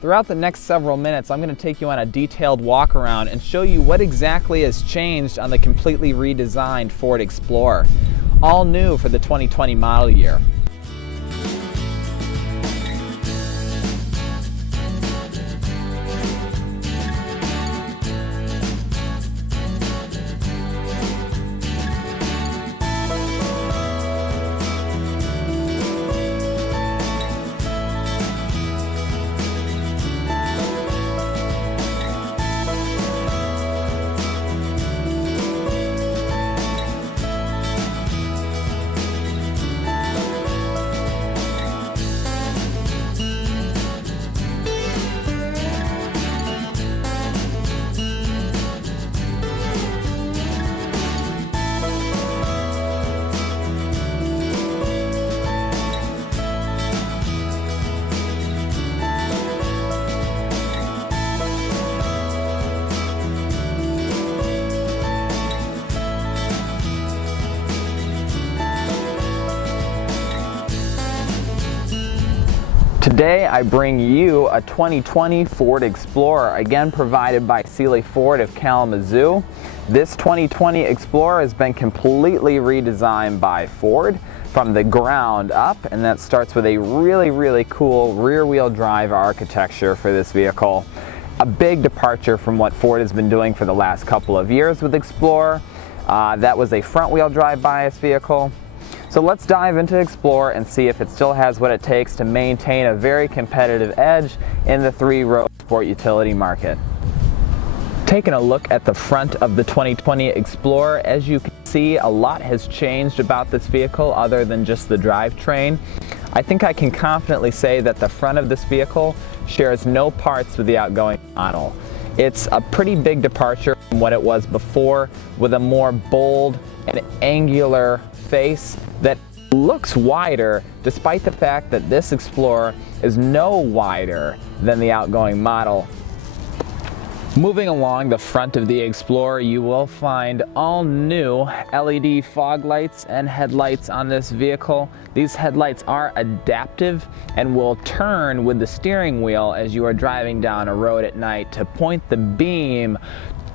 Throughout the next several minutes, I'm going to take you on a detailed walk around and show you what exactly has changed on the completely redesigned Ford Explorer. All new for the 2020 model year. Today I bring you a 2020 Ford Explorer, again provided by Sealy Ford of Kalamazoo. This 2020 Explorer has been completely redesigned by Ford from the ground up, and that starts with a really cool rear-wheel drive architecture for this vehicle. A big departure from what Ford has been doing for the last couple of years with Explorer. That was a front-wheel drive bias vehicle. So let's dive into Explorer and see if it still has what it takes to maintain a very competitive edge in the three-row sport utility market. Taking a look at the front of the 2020 Explorer, as you can see, a lot has changed about this vehicle other than just the drivetrain. I think I can confidently say that the front of this vehicle shares no parts with the outgoing model. It's a pretty big departure from what it was before, with a more bold and angular face that looks wider, despite the fact that this Explorer is no wider than the outgoing model. Moving along the front of the Explorer, you will find all new LED fog lights and headlights on this vehicle. These headlights are adaptive and will turn with the steering wheel as you are driving down a road at night to point the beam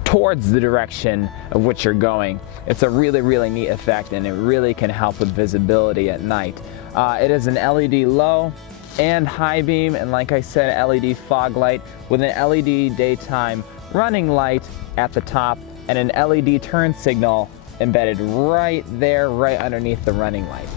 towards the direction of which you're going. It's a really neat effect, and it really can help with visibility at night. It is an LED low and high beam, and like I said, LED fog light with an LED daytime running light at the top and an LED turn signal embedded right there, right underneath the running light.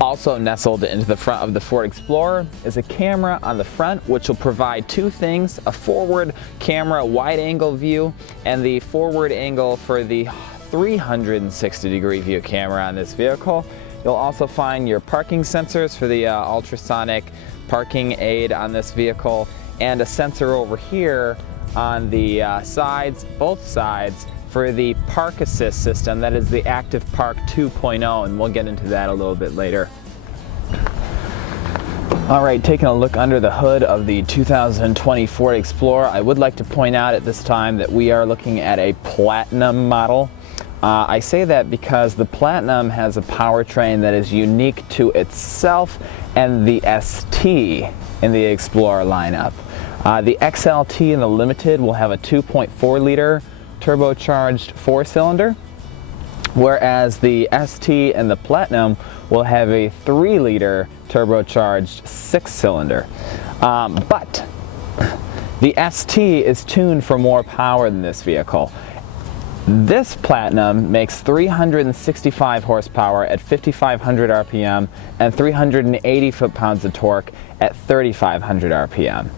Also nestled into the front of the Ford Explorer is a camera on the front, which will provide two things: a forward camera wide-angle view and the forward angle for the 360-degree view camera on this vehicle. You'll also find your parking sensors for the ultrasonic parking aid on this vehicle, and a sensor over here on the sides, both sides, for the Park Assist system. That is the Active Park 2.0, and we'll get into that a little bit later. Alright, taking a look under the hood of the 2020 Ford Explorer, I would like to point out at this time that we are looking at a Platinum model. I say that because the Platinum has a powertrain that is unique to itself and the ST in the Explorer lineup. The XLT and the Limited will have a 2.4 liter turbocharged 4-cylinder, whereas the ST and the Platinum will have a 3-liter turbocharged 6-cylinder. But the ST is tuned for more power than this vehicle. This Platinum makes 365 horsepower at 5,500 RPM and 380 foot-pounds of torque at 3,500 RPM.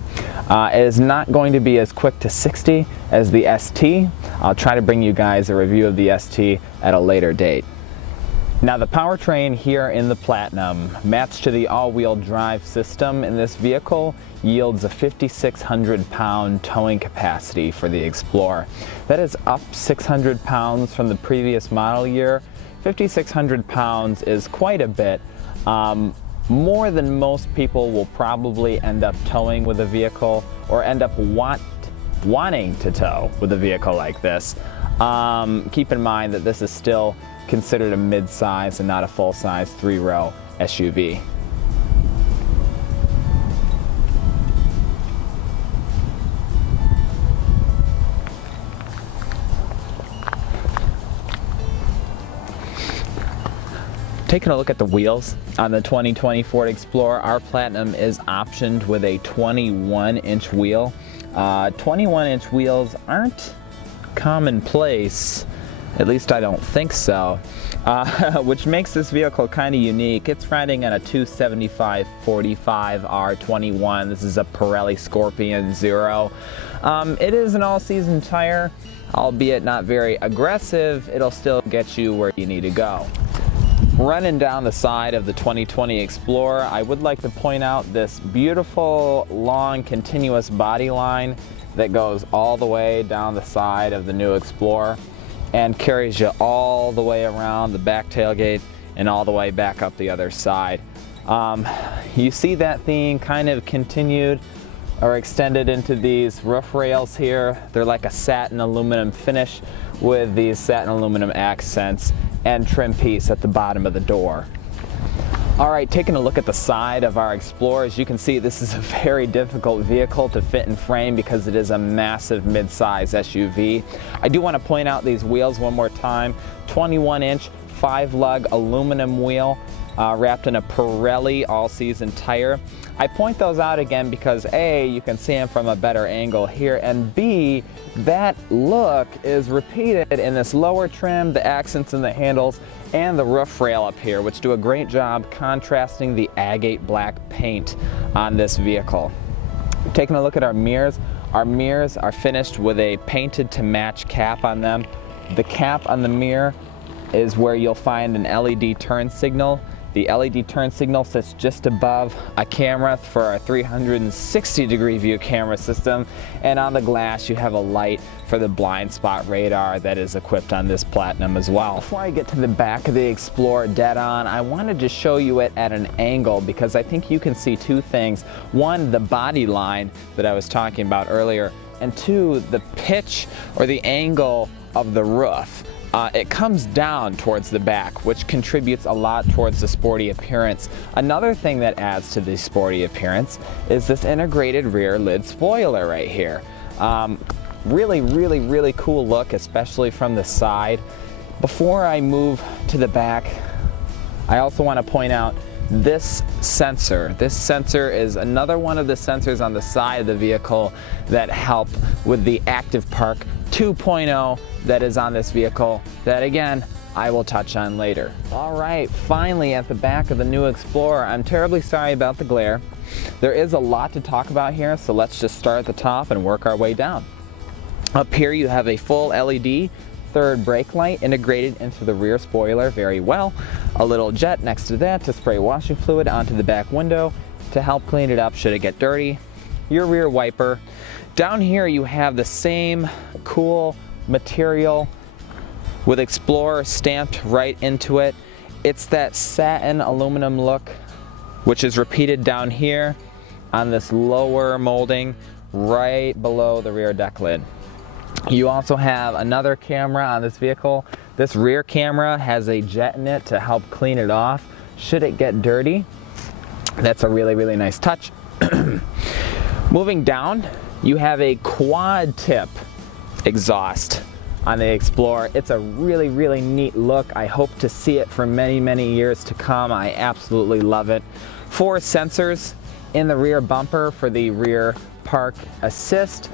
It is not going to be as quick to 60 as the ST. I'll try to bring you guys a review of the ST at a later date. Now, the powertrain here in the Platinum, matched to the all-wheel drive system in this vehicle, yields a 5,600 pound towing capacity for the Explorer. That is up 600 pounds from the previous model year. 5,600 pounds is quite a bit. More than most people will probably end up towing with a vehicle, or end up wanting to tow with a vehicle like this. Keep in mind that this is still considered a mid-size and not a full-size 3-row SUV. Taking a look at the wheels on the 2020 Ford Explorer, our Platinum is optioned with a 21-inch wheel. 21-inch wheels aren't commonplace, at least I don't think so, which makes this vehicle kind of unique. It's riding on a 275/45 R21. This is a Pirelli Scorpion Zero. It is an all-season tire, albeit not very aggressive. It'll still get you where you need to go. Running down the side of the 2020 Explorer, I would like to point out this beautiful, long, continuous body line that goes all the way down the side of the new Explorer and carries you all the way around the back tailgate and all the way back up the other side. You see that theme kind of continued or extended into these roof rails here. They're like a satin aluminum finish with these satin aluminum accents and trim piece at the bottom of the door. All right, taking a look at the side of our Explorer, as you can see, this is a very difficult vehicle to fit in frame because it is a massive mid-size SUV. I do want to point out these wheels one more time. 21-inch 5-lug aluminum wheel wrapped in a Pirelli all-season tire. I point those out again because A, you can see them from a better angle here, and B, that look is repeated in this lower trim, the accents in the handles, and the roof rail up here, which do a great job contrasting the agate black paint on this vehicle. Taking a look at our mirrors are finished with a painted to match cap on them. The cap on the mirror is where you'll find an LED turn signal. The LED turn signal sits just above a camera for our 360-degree view camera system, and on the glass you have a light for the blind spot radar that is equipped on this Platinum as well. Before I get to the back of the Explorer dead on, I wanted to show you it at an angle because I think you can see two things. One, the body line that I was talking about earlier, and two, the pitch or the angle of the roof. It comes down towards the back, which contributes a lot towards the sporty appearance. Another thing that adds to the sporty appearance is this integrated rear lid spoiler right here. Really cool look, especially from the side. Before I move to the back, I also want to point out this sensor. This sensor is another one of the sensors on the side of the vehicle that help with the Active Park 2.0 that is on this vehicle that, again, I will touch on later. All right, finally at the back of the new Explorer. I'm terribly sorry about the glare. There is a lot to talk about here, so let's just start at the top and work our way down. Up here you have a full LED third brake light integrated into the rear spoiler very well. A little jet next to that to spray washing fluid onto the back window to help clean it up should it get dirty. Your rear wiper. Down here you have the same cool material with Explorer stamped right into it. It's that satin aluminum look, which is repeated down here on this lower molding right below the rear deck lid. You also have another camera on this vehicle. This rear camera has a jet in it to help clean it off should it get dirty. That's a really nice touch. Moving down, you have a quad tip exhaust on the Explorer. It's a really neat look. I hope to see it for many years to come. I absolutely love it. 4 sensors in the rear bumper for the rear park assist,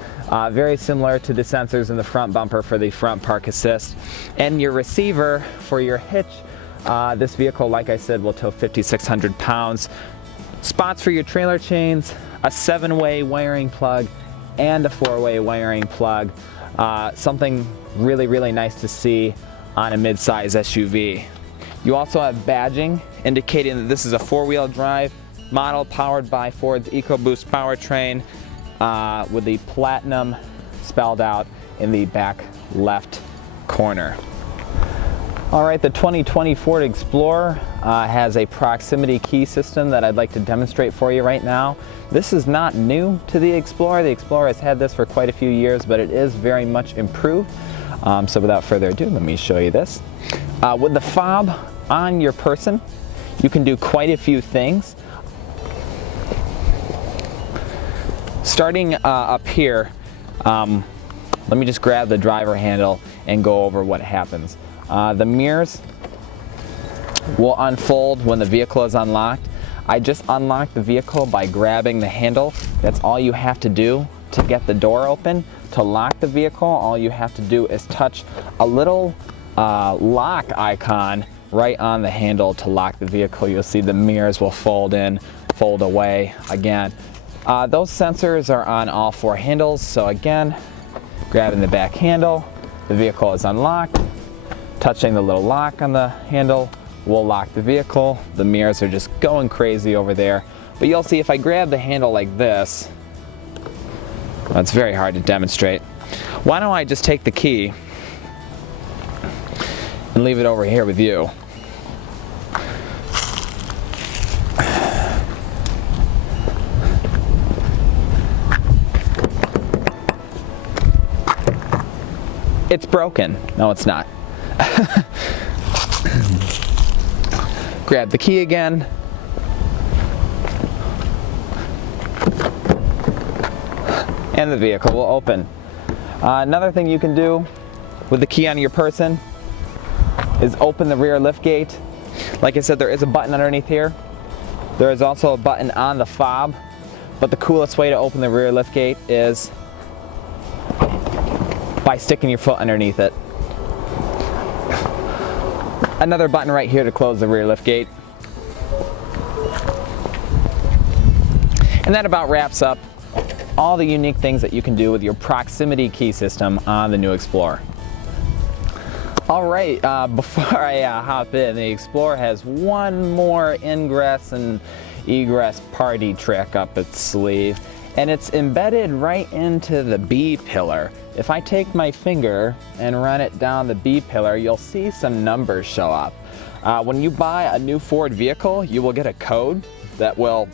very similar to the sensors in the front bumper for the front park assist. And your receiver for your hitch. This vehicle, like I said, will tow 5,600 pounds. Spots for your trailer chains, a 7-way wiring plug, and a 4-way wiring plug. Something really nice to see on a mid-size SUV. You also have badging indicating that this is a 4-wheel drive model powered by Ford's EcoBoost powertrain with the Platinum spelled out in the back left corner. All right, the 2020 Ford Explorer has a proximity key system that I'd like to demonstrate for you right now. This is not new to the Explorer. The Explorer has had this for quite a few years, but it is very much improved. So without further ado, let me show you this. With the fob on your person, you can do quite a few things. Starting up here, let me just grab the driver handle and go over what happens. The mirrors will unfold when the vehicle is unlocked. I just unlocked the vehicle by grabbing the handle. That's all you have to do to get the door open. To lock the vehicle, all you have to do is touch a little lock icon right on the handle to lock the vehicle. You'll see the mirrors will fold in, fold away. Again, those sensors are on all 4 handles. So again, grabbing the back handle, the vehicle is unlocked. Touching the little lock on the handle will lock the vehicle. The mirrors are just going crazy over there. But you'll see if I grab the handle like this, well, it's very hard to demonstrate. Why don't I just take the key and leave it over here with you. It's broken. No, it's not. Grab the key again. And the vehicle will open. Another thing you can do with the key on your person is open the rear lift gate. Like I said, there is a button underneath here. There is also a button on the fob, but the coolest way to open the rear lift gate is by sticking your foot underneath it. Another button right here to close the rear lift gate. And that about wraps up all the unique things that you can do with your proximity key system on the new Explorer. All right, before I hop in, the Explorer has one more ingress and egress party trick up its sleeve, and it's embedded right into the B pillar. If I take my finger and run it down the B pillar, you'll see some numbers show up. When you buy a new Ford vehicle, you will get a code that will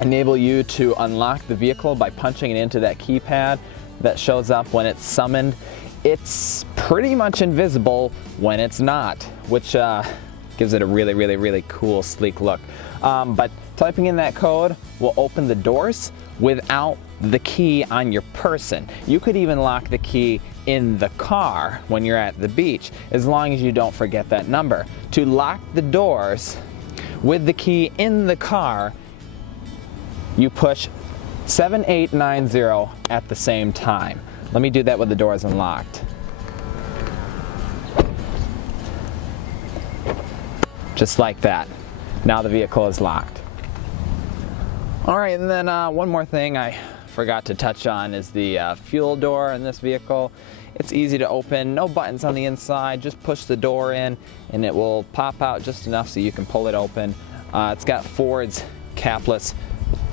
enable you to unlock the vehicle by punching it into that keypad that shows up when it's summoned. It's pretty much invisible when it's not, which gives it a really cool, sleek look. But typing in that code will open the doors without the key on your person. You could even lock the key in the car when you're at the beach, as long as you don't forget that number. To lock the doors with the key in the car, you push 7890 at the same time. Let me do that with the doors unlocked. Just like that. Now the vehicle is locked. All right, and then one more thing I forgot to touch on is the fuel door in this vehicle. It's easy to open, no buttons on the inside, just push the door in and it will pop out just enough so you can pull it open. It's got Ford's capless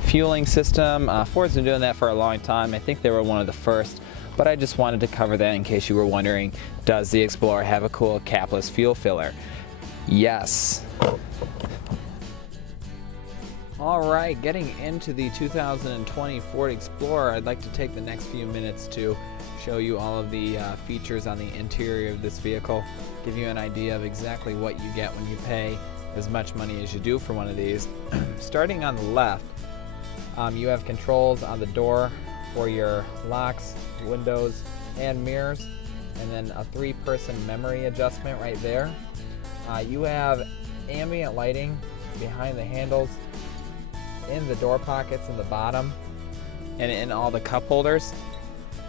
fueling system. Ford's been doing that for a long time. I think they were one of the first, but I just wanted to cover that in case you were wondering, does the Explorer have a cool capless fuel filler? Yes. All right, getting into the 2020 Ford Explorer, I'd like to take the next few minutes to show you all of the features on the interior of this vehicle, give you an idea of exactly what you get when you pay as much money as you do for one of these. Starting on the left, you have controls on the door for your locks, windows, and mirrors, and then a 3-person memory adjustment right there. You have ambient lighting behind the handles, in the door pockets in the bottom, and in all the cup holders.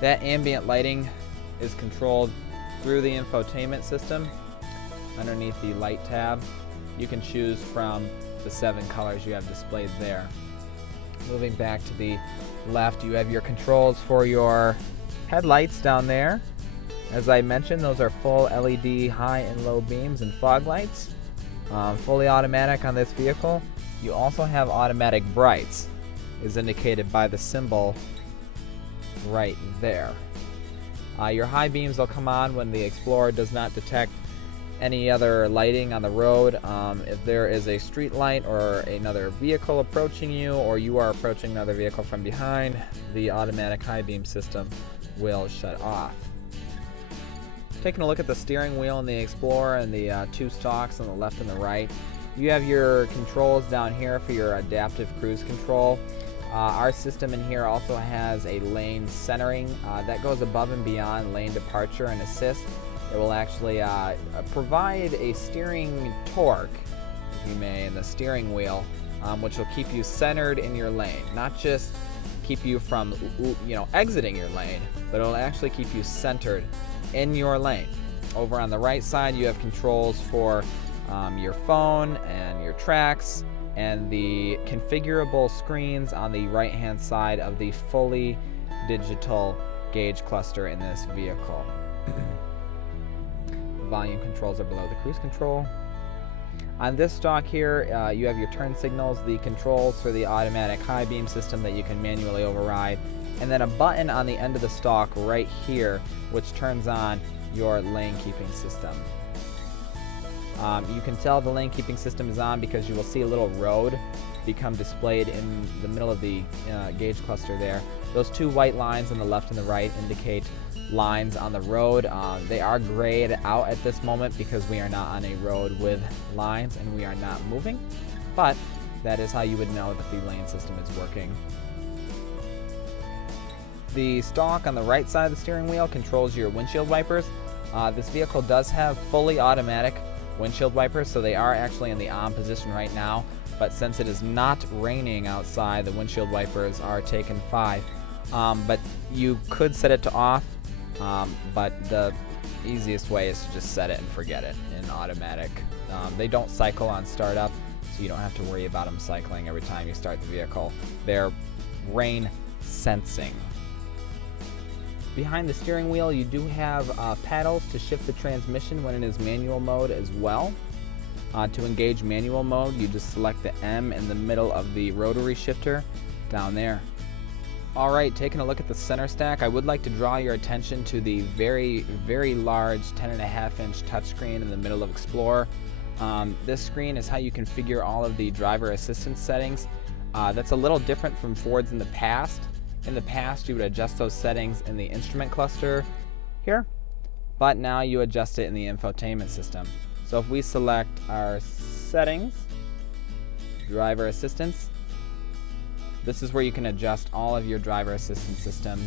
That ambient lighting is controlled through the infotainment system underneath the light tab. You can choose from the 7 colors you have displayed there. Moving back to the left, you have your controls for your headlights down there. As I mentioned, those are full LED high and low beams and fog lights. Fully automatic on this vehicle. You also have automatic brights, as indicated by the symbol right there. Your high beams will come on when the Explorer does not detect any other lighting on the road. If there is a street light or another vehicle approaching you, or you are approaching another vehicle from behind, the automatic high beam system will shut off. Taking a look at the steering wheel in the Explorer and the 2 stalks on the left and the right, you have your controls down here for your adaptive cruise control. Our system in here also has a lane centering that goes above and beyond lane departure and assist. it will actually provide a steering torque, if you may, in the steering wheel, which will keep you centered in your lane. Not just keep you from, exiting your lane, but it'll actually keep you centered in your lane. Over on the right side, you have controls for your phone and your tracks, and the configurable screens on the right-hand side of the fully digital gauge cluster in this vehicle. Volume controls are below the cruise control. On this stalk here, you have your turn signals, the controls for the automatic high beam system that you can manually override, and then a button on the end of the stalk right here, which turns on your lane keeping system. You can tell the lane keeping system is on because you will see a little road become displayed in the middle of the gauge cluster there. Those two white lines on the left and the right indicate lines on the road. They are grayed out at this moment because we are not on a road with lines and we are not moving, but that is how you would know that the lane system is working. The stalk on the right side of the steering wheel controls your windshield wipers. This vehicle does have fully automatic windshield wipers, so they are actually in the on position right now, but since it is not raining outside, the windshield wipers are taken 5. But you could set it to off, but the easiest way is to just set it and forget it in automatic. They don't cycle on startup, so you don't have to worry about them cycling every time you start the vehicle. They're rain sensing. Behind the steering wheel, you do have paddles to shift the transmission when it is manual mode as well. To engage manual mode, you just select the M in the middle of the rotary shifter down there. Alright, taking a look at the center stack, I would like to draw your attention to the very, very large 10.5-inch touchscreen in the middle of Explorer. This screen is how you configure all of the driver assistance settings. That's a little different from Ford's in the past. In the past, you would adjust those settings in the instrument cluster here, but now you adjust it in the infotainment system. So if we select our settings, driver assistance, this is where you can adjust all of your driver assistance systems.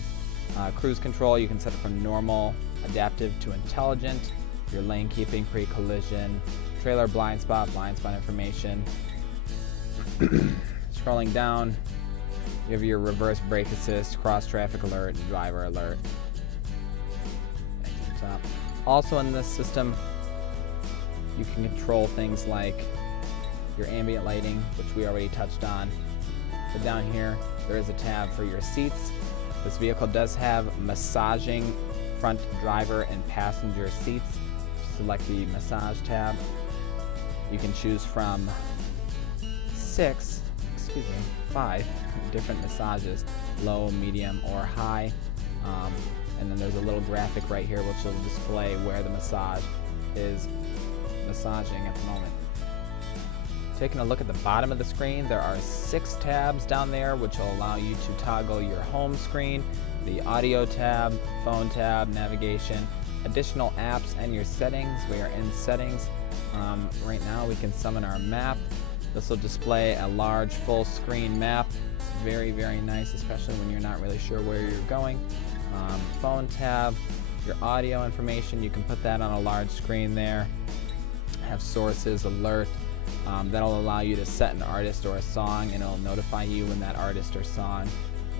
Cruise control, you can set it from normal, adaptive to intelligent, your lane keeping, pre-collision, trailer blind spot information. Scrolling down, you have your reverse brake assist, cross traffic alert, and driver alert. Top. Also in this system, you can control things like your ambient lighting, which we already touched on. But down here, there is a tab for your seats. This vehicle does have massaging front driver and passenger seats. Select the massage tab. You can choose from 5 different massages, low, medium, or high. And then there's a little graphic right here which will display where the massage is massaging at the moment. Taking a look at the bottom of the screen, there are 6 tabs down there which will allow you to toggle your home screen, the audio tab, phone tab, navigation, additional apps, and your settings. We are in settings. Right now we can summon our map. This will display a large full screen map. It's very, very nice, especially when you're not really sure where you're going. Phone tab, your audio information, you can put that on a large screen there. Have sources, alert. That'll allow you to set an artist or a song, and it'll notify you when that artist or song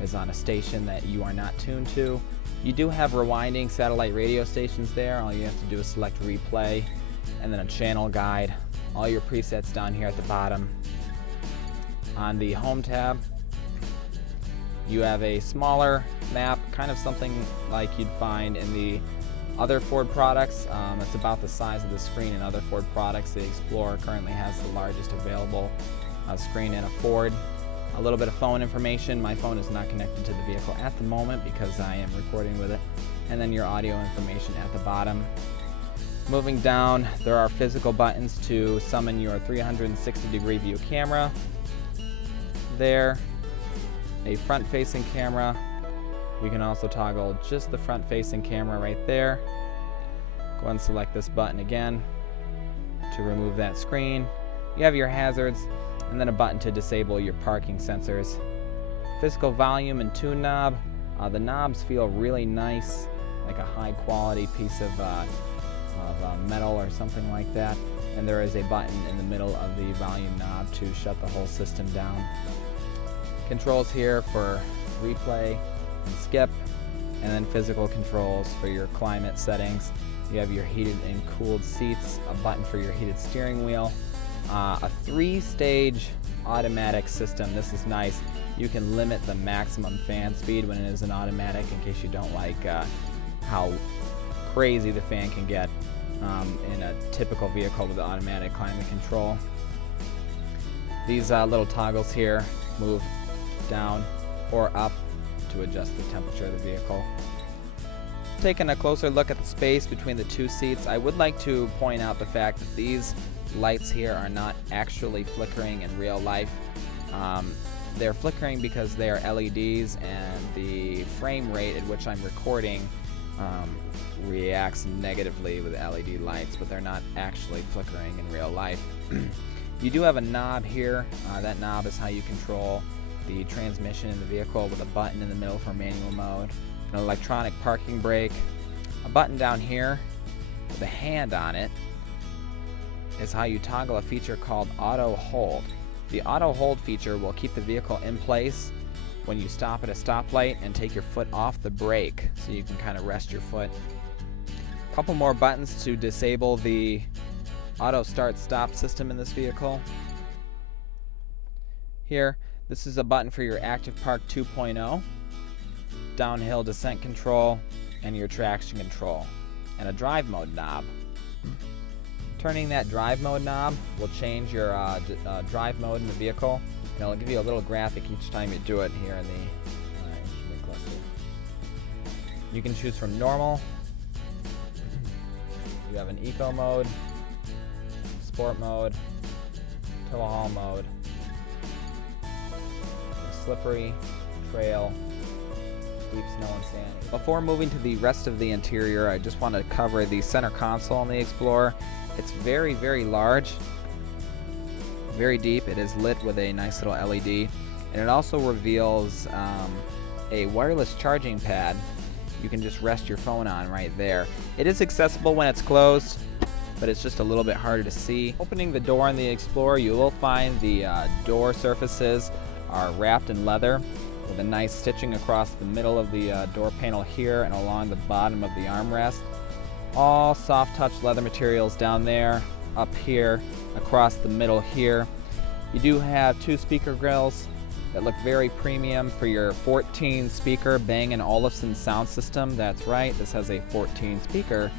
is on a station that you are not tuned to. You do have rewinding satellite radio stations there. All you have to do is select replay, and then a channel guide. All your presets down here at the bottom. On the home tab, you have a smaller map, kind of something like you'd find in the other Ford products. It's about the size of the screen in other Ford products. The Explorer currently has the largest available screen in a Ford. A little bit of phone information. My phone is not connected to the vehicle at the moment because I am recording with it. And then your audio information at the bottom. Moving down, there are physical buttons to summon your 360-degree view camera. There, a front-facing camera. You can also toggle just the front-facing camera right there. Go ahead and select this button again to remove that screen. You have your hazards, and then a button to disable your parking sensors. Physical volume and tune knob. The knobs feel really nice, like a high-quality piece of of metal or something like that. And there is a button in the middle of the volume knob to shut the whole system down. Controls here for replay and skip, and then physical controls for your climate settings. You have your heated and cooled seats, a button for your heated steering wheel, a 3-stage automatic system. This is nice. You can limit the maximum fan speed when it is an automatic, in case you don't like how crazy the fan can get in a typical vehicle with automatic climate control. These little toggles here move down or up to adjust the temperature of the vehicle. Taking a closer look at the space between the two seats, I would like to point out the fact that these lights here are not actually flickering in real life. They're flickering because they are LEDs, and the frame rate at which I'm recording reacts negatively with LED lights, but they're not actually flickering in real life. You do have a knob here. That knob is how you control the transmission in the vehicle, with a button in the middle for manual mode, an electronic parking brake, a button down here with a hand on it is how you toggle a feature called auto hold. The auto hold feature will keep the vehicle in place when you stop at a stoplight and take your foot off the brake, so you can kind of rest your foot. A couple more buttons to disable the auto start stop system in this vehicle. Here, this is a button for your Active Park 2.0, downhill descent control, and your traction control, and a drive mode knob. Turning that drive mode knob will change your drive mode in the vehicle, and it'll give you a little graphic each time you do it here in the instrument cluster. You can choose from normal, you have an eco mode, sport mode, tow haul mode, slippery, trail, deep snow and sand. Before moving to the rest of the interior, I just want to cover the center console in the Explorer. It's very, very large, very deep. It is lit with a nice little LED, and it also reveals a wireless charging pad you can just rest your phone on right there. It is accessible when it's closed, but it's just a little bit harder to see. Opening the door in the Explorer, you will find the door surfaces are wrapped in leather with a nice stitching across the middle of the door panel here and along the bottom of the armrest. All soft touch leather materials down there, up here, across the middle here. You do have 2 speaker grills that look very premium for your 14 speaker Bang & Olufsen sound system. That's right, this has a 14 speaker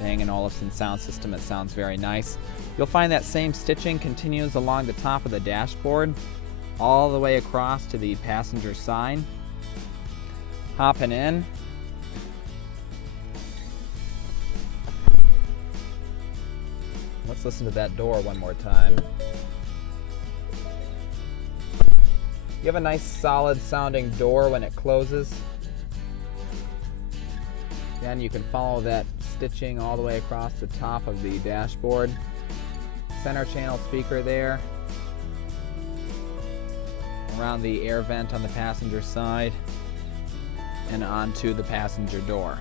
Bang & Olufsen sound system. It sounds very nice. You'll find that same stitching continues along the top of the dashboard all the way across to the passenger side. Hopping in, let's listen to that door one more time. You have a nice solid sounding door when it closes. Again, you can follow that stitching all the way across the top of the dashboard. Center channel speaker there. Around the air vent on the passenger side and onto the passenger door.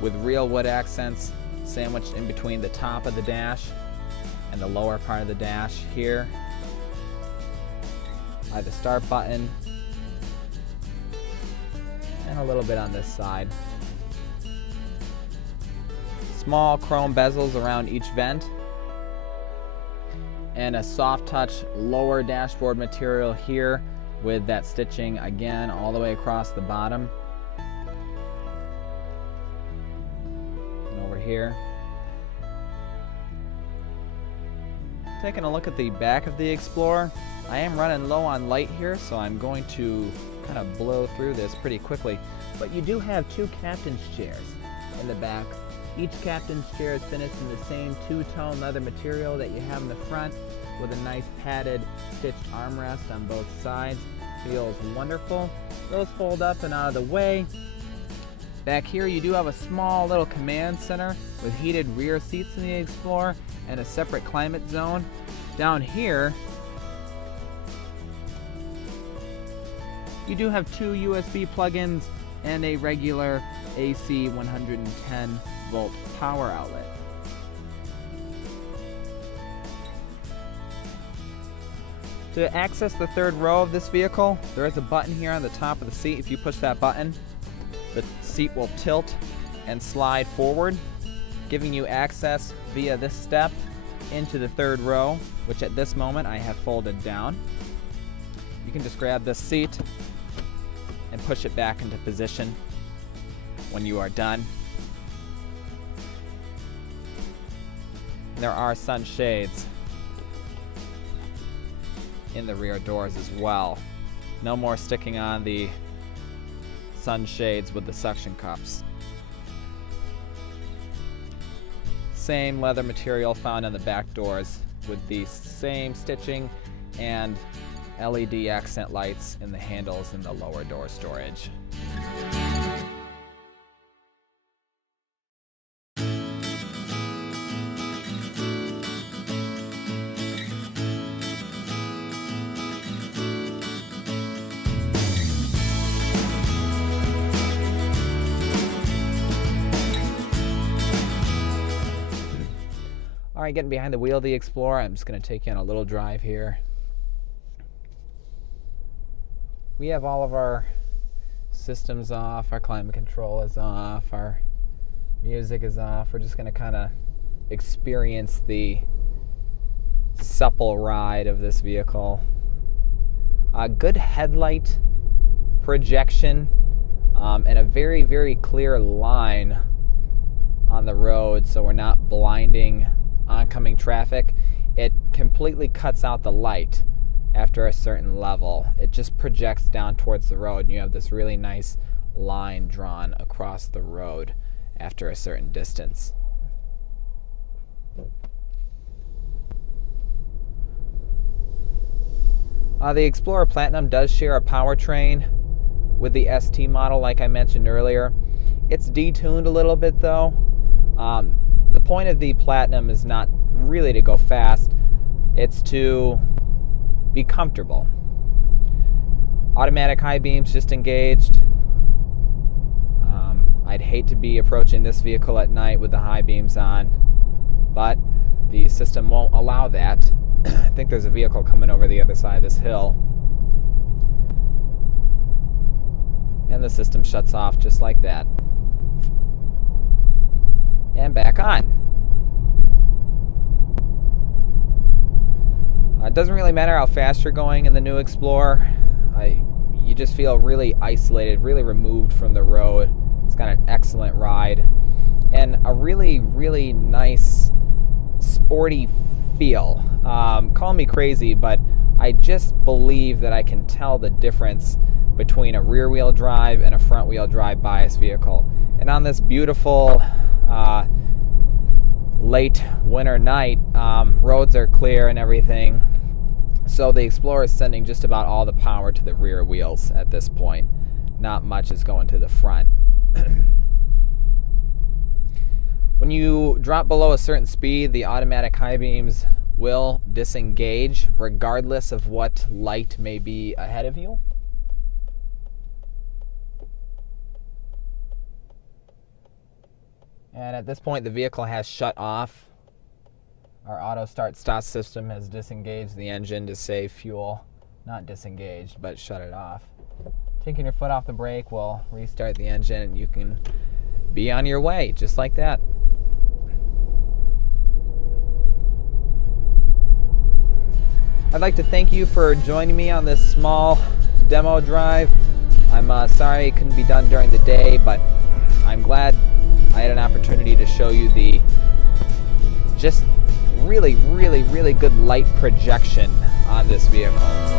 With real wood accents sandwiched in between the top of the dash and the lower part of the dash here. I have the start button and a little bit on this side. Small chrome bezels around each vent, and a soft touch lower dashboard material here with that stitching again all the way across the bottom. And over here. Taking a look at the back of the Explorer, I am running low on light here, so I'm going to kind of blow through this pretty quickly. But you do have 2 captain's chairs in the back. Each captain's chair is finished in the same 2-tone leather material that you have in the front, with a nice padded stitched armrest on both sides. Feels wonderful. Those fold up and out of the way. Back here you do have a small little command center with heated rear seats in the Explorer and a separate climate zone. Down here you do have 2 USB plugins and a regular AC 110 volt power outlet. To access the third row of this vehicle, there is a button here on the top of the seat. If you push that button, the seat will tilt and slide forward, giving you access via this step into the third row, which at this moment I have folded down. You can just grab this seat and push it back into position when you are done. There are sunshades in the rear doors as well. No more sticking on the sunshades with the suction cups. Same leather material found on the back doors with the same stitching and LED accent lights in the handles in the lower door storage. All right, getting behind the wheel of the Explorer, I'm just going to take you on a little drive here. We have all of our systems off, our climate control is off, our music is off. We're just going to kind of experience the supple ride of this vehicle. A good headlight projection and a very, very clear line on the road, so we're not blinding oncoming traffic. It completely cuts out the light after a certain level. It just projects down towards the road, and you have this really nice line drawn across the road after a certain distance. The Explorer Platinum does share a powertrain with the ST model, like I mentioned earlier. It's detuned a little bit though. The point of the Platinum is not really to go fast, it's to be comfortable. Automatic high beams just engaged. I'd hate to be approaching this vehicle at night with the high beams on, but the system won't allow that. I think there's a vehicle coming over the other side of this hill. And the system shuts off just like that. And back on. It doesn't really matter how fast you're going in the new Explorer. You just feel really isolated, really removed from the road. It's got an excellent ride and a really, really nice sporty feel. Call me crazy, but I just believe that I can tell the difference between a rear-wheel drive and a front-wheel drive bias vehicle. And on this beautiful late winter night, roads are clear and everything, so the Explorer is sending just about all the power to the rear wheels at this point. Not much is going to the front. When you drop below a certain speed, the automatic high beams will disengage regardless of what light may be ahead of you. And at this point, the vehicle has shut off. Our auto start-stop system has disengaged the engine to save fuel. Not disengaged, but shut it off. Taking your foot off the brake will restart the engine, and you can be on your way, just like that. I'd like to thank you for joining me on this small demo drive. I'm sorry it couldn't be done during the day, but I'm glad I had an opportunity to show you the just really, really, really good light projection on this vehicle.